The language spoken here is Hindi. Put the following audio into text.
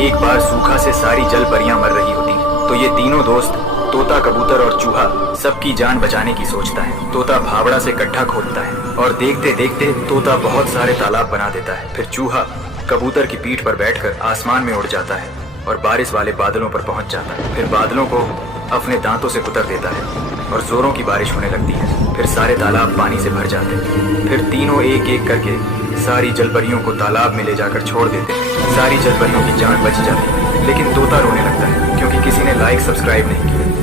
एक बार सूखा से सारी जल परियां मर रही होती हैं, तो ये तीनों दोस्त तोता, कबूतर और चूहा सबकी जान बचाने की सोचता है। तोता फावड़ा से गड्ढा खोदता है और देखते देखते तोता बहुत सारे तालाब बना देता है। फिर चूहा कबूतर की पीठ पर बैठकर आसमान में उड़ जाता है और बारिश वाले बादलों पर पहुंच जाता है। फिर बादलों को अपने दांतों से कुतर देता है और जोरों की बारिश होने लगती है। फिर सारे तालाब पानी से भर जाते हैं। फिर तीनों एक एक करके सारी जलपरियों को तालाब में ले जाकर छोड़ देते हैं। सारी जलपरियों की जान बच जाती है, लेकिन तोता रोने लगता है क्योंकि किसी ने लाइक सब्सक्राइब नहीं किया।